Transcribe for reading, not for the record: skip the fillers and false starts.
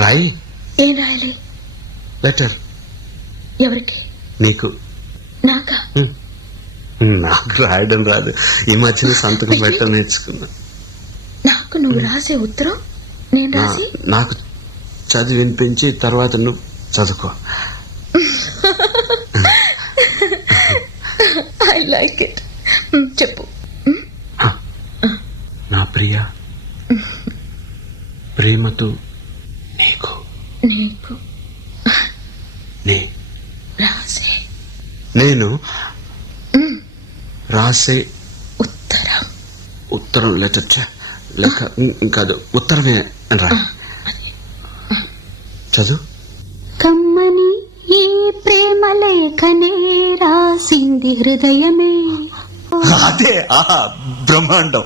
రాయి. ఏం రాయాలి? లెటర్. ఎవరికి? నీకు. నాకా? నాకు రాయడం రాదు. ఈ మధ్యన సంతకం పెట్టడం నేర్చుకున్నా. నాకు నువ్వు రాసే ఉత్తరం నేను రాసి నాకు చదివి వినిపించి తర్వాత నువ్వు చదువుకో. I like it. చెప్పు. నా ప్రియ, ప్రేమతో నీకు నీకు రాసే నేను రాసే ఉత్తరం లెటర్ లేక కాదు ఉత్తరమే అని రా. చదువు. కమ్మని ఈ ప్రేమ లేఖనే రాసింది హృదయమే. అదే బ్రహ్మాండం.